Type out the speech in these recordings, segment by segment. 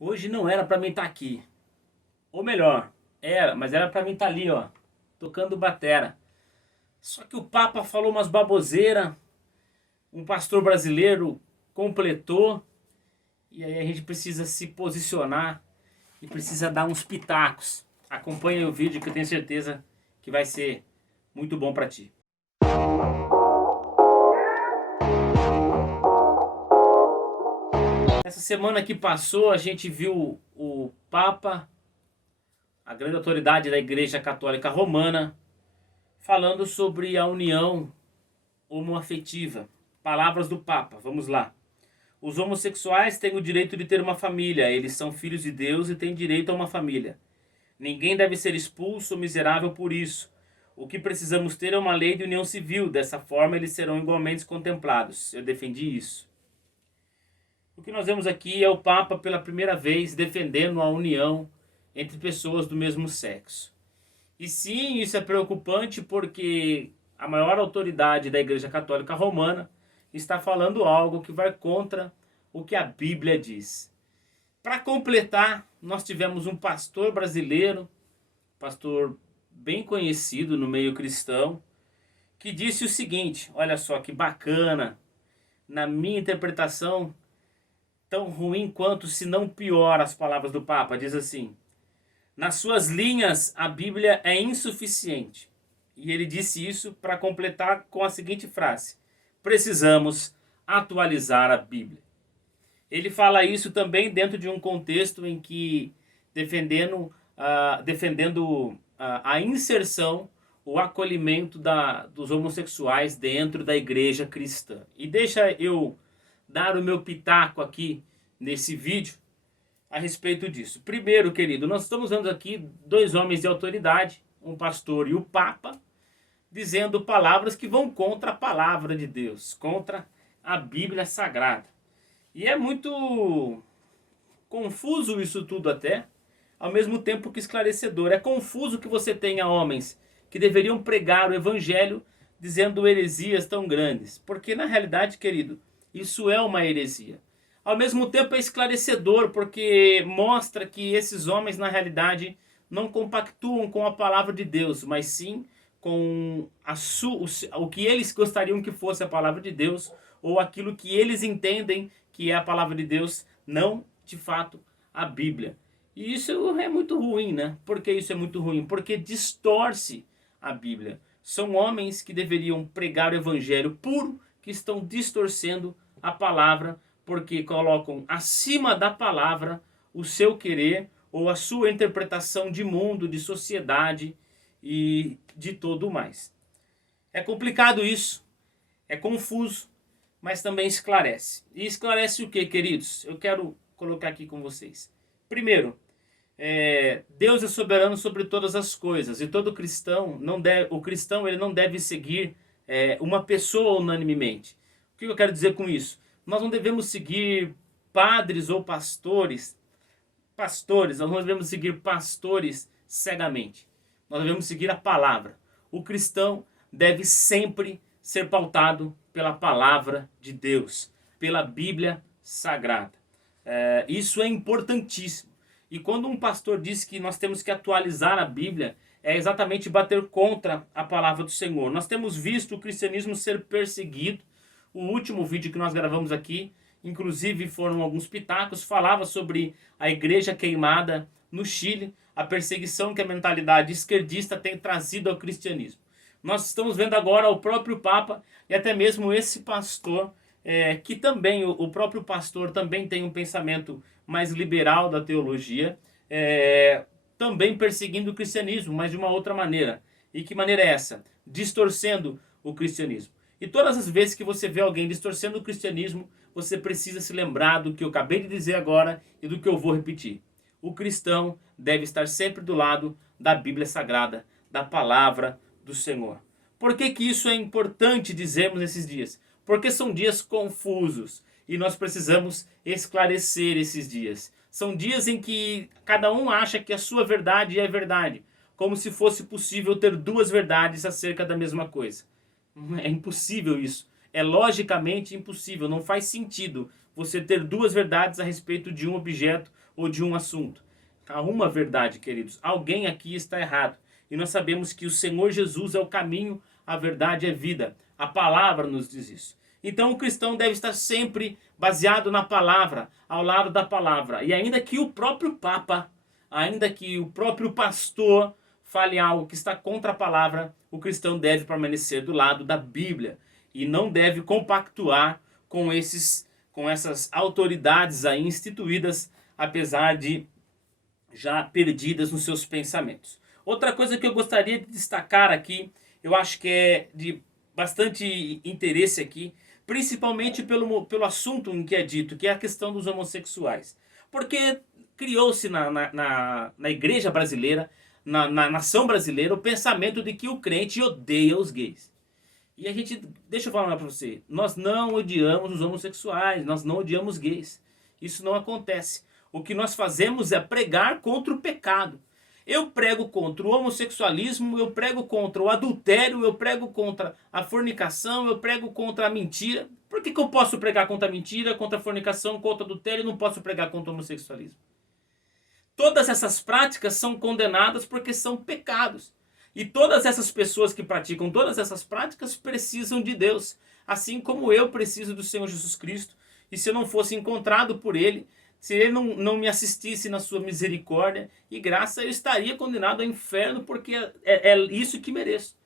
Hoje não era pra mim estar aqui. Ou melhor, era, mas era pra mim estar ali, ó, tocando batera. Só que o Papa falou umas baboseiras, um pastor brasileiro completou, e aí a gente precisa se posicionar e precisa dar uns pitacos. Acompanhe o vídeo que eu tenho certeza que vai ser muito bom pra ti. Essa semana que passou, a gente viu o Papa, a grande autoridade da Igreja Católica Romana, falando sobre a união homoafetiva. Palavras do Papa, vamos lá. Os homossexuais têm o direito de ter uma família, eles são filhos de Deus e têm direito a uma família. Ninguém deve ser expulso ou miserável por isso. O que precisamos ter é uma lei de união civil, dessa forma eles serão igualmente contemplados. Eu defendi isso. O que nós vemos aqui é o Papa pela primeira vez defendendo a união entre pessoas do mesmo sexo. E sim, isso é preocupante porque a maior autoridade da Igreja Católica Romana está falando algo que vai contra o que a Bíblia diz. Para completar, nós tivemos um pastor brasileiro, pastor bem conhecido no meio cristão, que disse o seguinte: olha só que bacana, na minha interpretação, tão ruim quanto, se não pior, as palavras do Papa. Diz assim: nas suas linhas, a Bíblia é insuficiente. E ele disse isso para completar com a seguinte frase: precisamos atualizar a Bíblia. Ele fala isso também dentro de um contexto em que defendendo a inserção, o acolhimento dos homossexuais dentro da igreja cristã. E deixa eu dar o meu pitaco aqui nesse vídeo a respeito disso. Primeiro, querido, nós estamos vendo aqui dois homens de autoridade, um pastor e o Papa, dizendo palavras que vão contra a palavra de Deus, contra a Bíblia Sagrada. E é muito confuso isso tudo até, ao mesmo tempo que esclarecedor. É confuso que você tenha homens que deveriam pregar o evangelho dizendo heresias tão grandes, porque na realidade, querido, isso é uma heresia. Ao mesmo tempo é esclarecedor, porque mostra que esses homens na realidade não compactuam com a palavra de Deus, mas sim com o que eles gostariam que fosse a palavra de Deus, ou aquilo que eles entendem que é a palavra de Deus, não de fato a Bíblia. E isso é muito ruim, né? Por que isso é muito ruim? Porque distorce a Bíblia. São homens que deveriam pregar o evangelho puro, que estão distorcendo a palavra, porque colocam acima da palavra o seu querer ou a sua interpretação de mundo, de sociedade e de todo o mais. É complicado isso, é confuso, mas também esclarece. E esclarece o que, queridos? Eu quero colocar aqui com vocês. Primeiro, Deus é soberano sobre todas as coisas, e todo cristão não deve, o cristão ele não deve seguir uma pessoa unanimemente. O que eu quero dizer com isso? Nós não devemos seguir padres ou pastores, nós não devemos seguir pastores cegamente. Nós devemos seguir a palavra. O cristão deve sempre ser pautado pela palavra de Deus, pela Bíblia Sagrada. Isso é importantíssimo. E quando um pastor diz que nós temos que atualizar a Bíblia, é exatamente bater contra a palavra do Senhor. Nós temos visto o cristianismo ser perseguido. O último vídeo que nós gravamos aqui, inclusive foram alguns pitacos, falava sobre a igreja queimada no Chile, a perseguição que a mentalidade esquerdista tem trazido ao cristianismo. Nós estamos vendo agora o próprio Papa e até mesmo esse pastor, que também, o próprio pastor também tem um pensamento mais liberal da teologia, também perseguindo o cristianismo, mas de uma outra maneira. E que maneira é essa? Distorcendo o cristianismo. E todas as vezes que você vê alguém distorcendo o cristianismo, você precisa se lembrar do que eu acabei de dizer agora e do que eu vou repetir. O cristão deve estar sempre do lado da Bíblia Sagrada, da palavra do Senhor. Por que que isso é importante dizermos nesses dias? Porque são dias confusos e nós precisamos esclarecer esses dias. São dias em que cada um acha que a sua verdade é verdade, como se fosse possível ter duas verdades acerca da mesma coisa. É impossível isso. É logicamente impossível. Não faz sentido você ter duas verdades a respeito de um objeto ou de um assunto. Há uma verdade, queridos. Alguém aqui está errado. E nós sabemos que o Senhor Jesus é o caminho, a verdade e a vida. A palavra nos diz isso. Então o cristão deve estar sempre baseado na palavra, ao lado da palavra. E ainda que o próprio Papa, ainda que o próprio pastor fale algo que está contra a palavra, o cristão deve permanecer do lado da Bíblia. E não deve compactuar com essas autoridades aí instituídas, apesar de já perdidas nos seus pensamentos. Outra coisa que eu gostaria de destacar aqui, eu acho que é de bastante interesse aqui, principalmente pelo assunto em que é dito, que é a questão dos homossexuais. Porque criou-se na igreja brasileira, na nação brasileira, o pensamento de que o crente odeia os gays. E a gente, deixa eu falar para você, nós não odiamos os homossexuais, nós não odiamos gays. Isso não acontece. O que nós fazemos é pregar contra o pecado. Eu prego contra o homossexualismo, eu prego contra o adultério, eu prego contra a fornicação, eu prego contra a mentira. Por que eu posso pregar contra a mentira, contra a fornicação, contra o adultério e não posso pregar contra o homossexualismo? Todas essas práticas são condenadas porque são pecados. E todas essas pessoas que praticam todas essas práticas precisam de Deus. Assim como eu preciso do Senhor Jesus Cristo. E se eu não fosse encontrado por Ele, se Ele não me assistisse na sua misericórdia e graça, eu estaria condenado ao inferno porque é isso que mereço.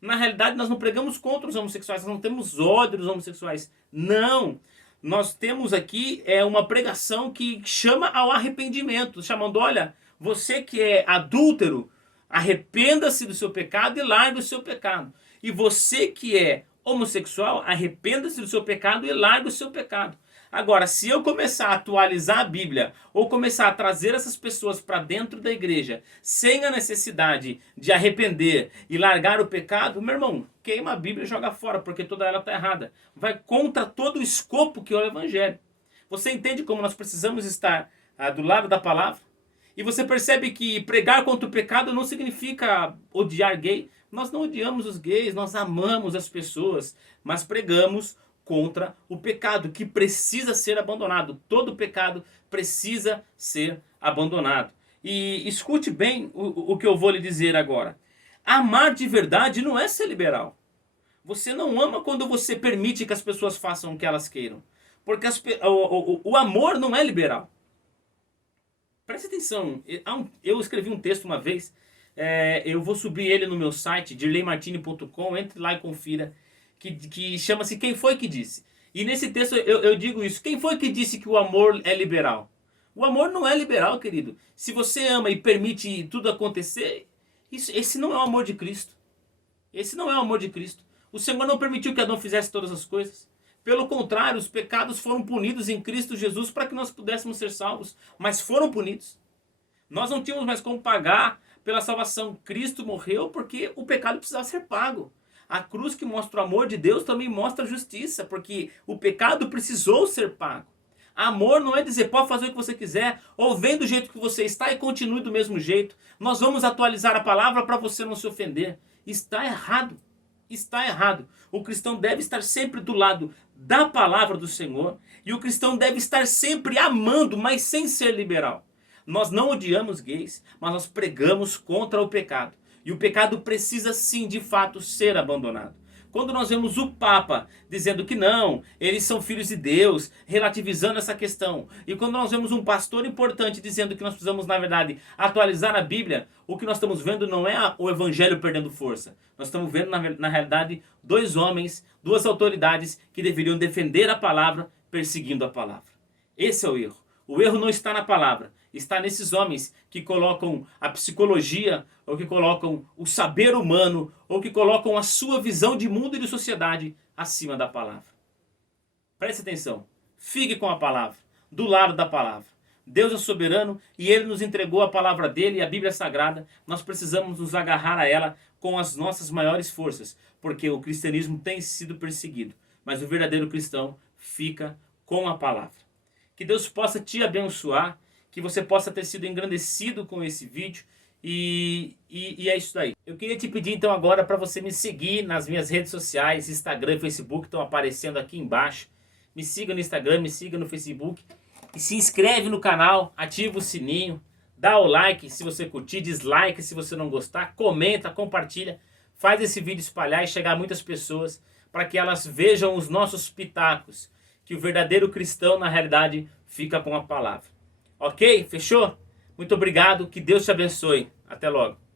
Na realidade, nós não pregamos contra os homossexuais, nós não temos ódio dos homossexuais. Não! Nós temos aqui uma pregação que chama ao arrependimento, chamando, olha, você que é adúltero, arrependa-se do seu pecado e largue o seu pecado. E você que é homossexual, arrependa-se do seu pecado e largue o seu pecado. Agora, se eu começar a atualizar a Bíblia, ou começar a trazer essas pessoas para dentro da igreja, sem a necessidade de arrepender e largar o pecado, meu irmão, queima a Bíblia e joga fora, porque toda ela está errada. Vai contra todo o escopo que é o Evangelho. Você entende como nós precisamos estar do lado da palavra? E você percebe que pregar contra o pecado não significa odiar gay. Nós não odiamos os gays, nós amamos as pessoas, mas pregamos contra o pecado que precisa ser abandonado. Todo pecado precisa ser abandonado. E escute bem o que eu vou lhe dizer agora. Amar de verdade não é ser liberal. Você não ama quando você permite que as pessoas façam o que elas queiram. Porque o amor não é liberal. Preste atenção. Eu escrevi um texto uma vez. Eu vou subir ele no meu site, dirleymartini.com. Entre lá e confira. Que chama-se Quem Foi Que Disse? E nesse texto eu digo isso. Quem foi que disse que o amor é liberal? O amor não é liberal, querido. Se você ama e permite tudo acontecer, esse não é o amor de Cristo. Esse não é o amor de Cristo. O Senhor não permitiu que Adão fizesse todas as coisas. Pelo contrário, os pecados foram punidos em Cristo Jesus para que nós pudéssemos ser salvos. Mas foram punidos. Nós não tínhamos mais como pagar pela salvação. Cristo morreu porque o pecado precisava ser pago. A cruz que mostra o amor de Deus também mostra a justiça, porque o pecado precisou ser pago. Amor não é dizer pode fazer o que você quiser, ou vem do jeito que você está e continue do mesmo jeito. Nós vamos atualizar a palavra para você não se ofender. Está errado. Está errado. O cristão deve estar sempre do lado da palavra do Senhor, e o cristão deve estar sempre amando, mas sem ser liberal. Nós não odiamos gays, mas nós pregamos contra o pecado. E o pecado precisa sim, de fato, ser abandonado. Quando nós vemos o Papa dizendo que não, eles são filhos de Deus, relativizando essa questão. E quando nós vemos um pastor importante dizendo que nós precisamos, na verdade, atualizar a Bíblia, o que nós estamos vendo não é o Evangelho perdendo força. Nós estamos vendo, na realidade, dois homens, duas autoridades que deveriam defender a palavra, perseguindo a palavra. Esse é o erro. O erro não está na palavra. Está nesses homens que colocam a psicologia, ou que colocam o saber humano, ou que colocam a sua visão de mundo e de sociedade acima da palavra. Preste atenção. Fique com a palavra, do lado da palavra. Deus é soberano e Ele nos entregou a palavra dEle e a Bíblia Sagrada. Nós precisamos nos agarrar a ela com as nossas maiores forças, porque o cristianismo tem sido perseguido, mas o verdadeiro cristão fica com a palavra. Que Deus possa te abençoar, que você possa ter sido engrandecido com esse vídeo. E é isso daí. Eu queria te pedir então agora para você me seguir nas minhas redes sociais, Instagram e Facebook, estão aparecendo aqui embaixo. Me siga no Instagram, me siga no Facebook. E se inscreve no canal, ativa o sininho, dá o like se você curtir, dislike se você não gostar, comenta, compartilha, faz esse vídeo espalhar e chegar a muitas pessoas para que elas vejam os nossos pitacos, que o verdadeiro cristão na realidade fica com a palavra. Ok? Fechou? Muito obrigado, que Deus te abençoe. Até logo.